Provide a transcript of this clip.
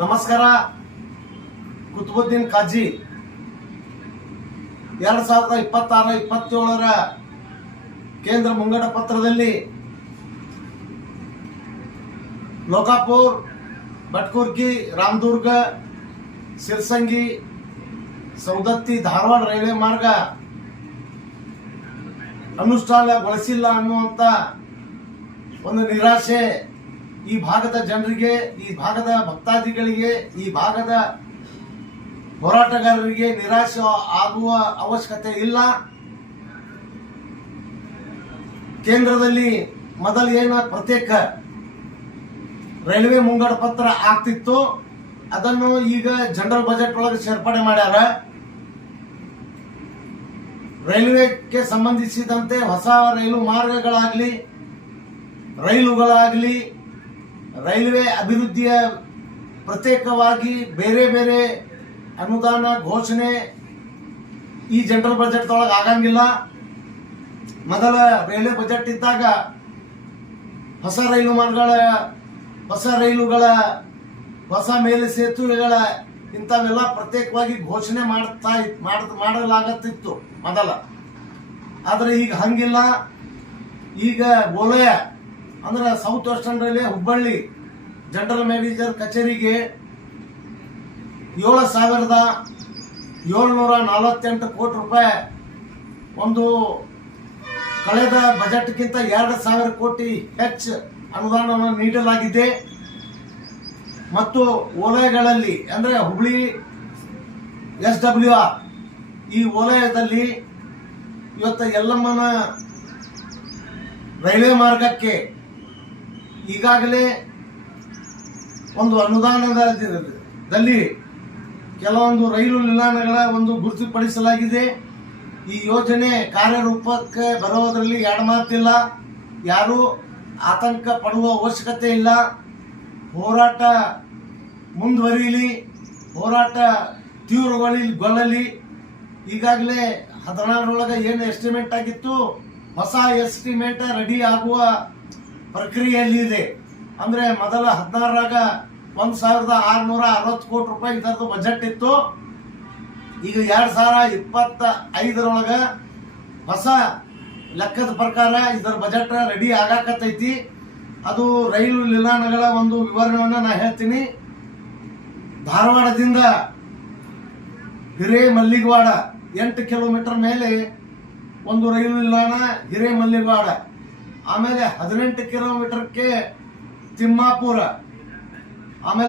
ನಮಸ್ಕಾರ. ಕುತುಬುದ್ದೀನ್ ಕಾಜಿ 2026-27 ಕೇಂದ್ರ ಮುಂಗಡ ಪತ್ರದಲ್ಲಿ ಲೋಕಾಪುರ್, ಬಟ್ಕುರ್ಕಿ, ರಾಮದುರ್ಗ, ಸಿರ್ಸಂಗಿ, ಸೌದತ್ತಿ, ಧಾರವಾಡ ರೈಲ್ವೆ ಮಾರ್ಗ ಅನುಷ್ಠಾನಗೊಳಿಸಿಲ್ಲ ಅನ್ನುವಂತ ಒಂದು ನಿರಾಶೆ ಈ ಭಾಗದ ಜನರಿಗೆ, ಈ ಭಾಗದ ಭಕ್ತಾದಿಗಳಿಗೆ, ಈ ಭಾಗದ ಹೋರಾಟಗಾರರಿಗೆ ನಿರಾಶೆ ಆಗುವ ಅವಶ್ಯಕತೆ ಇಲ್ಲ. ಕೇಂದ್ರದಲ್ಲಿ ಮೊದಲು ಏನು ಪ್ರತ್ಯೇಕ ರೈಲ್ವೆ ಮುಂಗಡ ಪತ್ರ ಆಗ್ತಿತ್ತು, ಅದನ್ನು ಈಗ ಜನರಲ್ ಬಜೆಟ್ ಒಳಗೆ ಸೇರ್ಪಡೆ ಮಾಡ್ಯಾರ. ರೈಲ್ವೆಗೆ ಸಂಬಂಧಿಸಿದಂತೆ ಹೊಸ ರೈಲು ಮಾರ್ಗಗಳಾಗ್ಲಿ, ರೈಲುಗಳಾಗ್ಲಿ, ರೈಲ್ವೆ ಅಭಿವೃದ್ಧಿಯ ಪ್ರತ್ಯೇಕವಾಗಿ ಬೇರೆ ಬೇರೆ ಅನುದಾನ ಘೋಷಣೆ ಈ ಜನರಲ್ ಬಜೆಟ್ ಒಳಗೆ ಆಗಂಗಿಲ್ಲ. ಮೊದಲ ರೈಲ್ವೆ ಬಜೆಟ್ ಇದ್ದಾಗ ಹೊಸ ರೈಲು ಮಾರ್ಗಗಳ, ಹೊಸ ರೈಲುಗಳ, ಹೊಸ ಮೇಲೆ ಸೇತುವೆಗಳ ಇಂಥವೆಲ್ಲ ಪ್ರತ್ಯೇಕವಾಗಿ ಘೋಷಣೆ ಮಾಡಲಾಗತ್ತಿತ್ತು ಮೊದಲ. ಆದರೆ ಈಗ ಹಂಗಿಲ್ಲ. ಈಗ ವಲಯ ಅಂದ್ರೆ south western railway Hubballi general manager ಕಚೇರಿಗೆ 7,748 ಕೋಟಿ ರೂಪಾಯಿ ಒಂದು ಕಳೆದ ಬಜೆಟ್ಗಿಂತ 2,000 ಕೋಟಿ ಹೆಚ್ಚು ಅನುದಾನವನ್ನು ನೀಡಲಾಗಿದೆ. ಮತ್ತು ವಲಯಗಳಲ್ಲಿ ಅಂದ್ರೆ ಹುಬ್ಳಿ SWR ಈ ವಲಯದಲ್ಲಿ ಇವತ್ತು ಯಲ್ಲಮ್ಮನ ರೈಲ್ವೆ ಮಾರ್ಗಕ್ಕೆ ಈಗಾಗಲೇ ಒಂದು ಅನುದಾನದಲ್ಲಿ ಕೆಲವೊಂದು ರೈಲು ನಿಲ್ದಾಣಗಳ ಒಂದು ಗುರುತುಪಡಿಸಲಾಗಿದೆ. ಈ ಯೋಜನೆ ಕಾರ್ಯರೂಪಕ್ಕೆ ಬರುವುದರಲ್ಲಿ ಎರಡು ಮಾತಿಲ್ಲ. ಯಾರೂ ಆತಂಕ ಪಡುವ ಅವಶ್ಯಕತೆ ಇಲ್ಲ. ಹೋರಾಟ ಮುಂದುವರಿಯಲಿ, ಹೋರಾಟ ತೀವ್ರಗೊಳ್ಳಲಿ. ಈಗಾಗಲೇ 16 ಏನು ಎಸ್ಟಿಮೇಟ್ ಆಗಿತ್ತು, ಹೊಸ ಎಸ್ಟಿಮೇಟ್ ರೆಡಿ ಆಗುವ ಪ್ರಕ್ರಿಯೆಯಲ್ಲಿದೆ. ಅಂದ್ರೆ ಮೊದಲ 16ರಾಗ 1,660 ಕೋಟಿ ರೂಪಾಯಿ ಇದರದ್ದು ಬಜೆಟ್ ಇತ್ತು. ಈಗ 2025 ಹೊಸ ಲೆಕ್ಕದ ಪ್ರಕಾರ ಇದರ ಬಜೆಟ್ ರೆಡಿ ಆಗಾಕತ್ತೈತಿ. ಅದು ರೈಲು ನಿಲ್ದಾಣಗಳ ಒಂದು ವಿವರಣೆಯನ್ನು ನಾ ಹೇಳ್ತೀನಿ. ಧಾರವಾಡದಿಂದ ಹಿರೇಮಲ್ಲಿಗವಾಡ 8 ಕಿಲೋಮೀಟರ್ ಮೇಲೆ ಒಂದು ರೈಲು ನಿಲ್ದಾಣ ಹಿರೇಮಲ್ಲಿಗವಾಡ. ಆಮೇಲೆ 18 ಕಿಲೋಮೀಟರ್ಗೆ ತಿಮ್ಮಾಪುರ, ಆಮೇಲೆ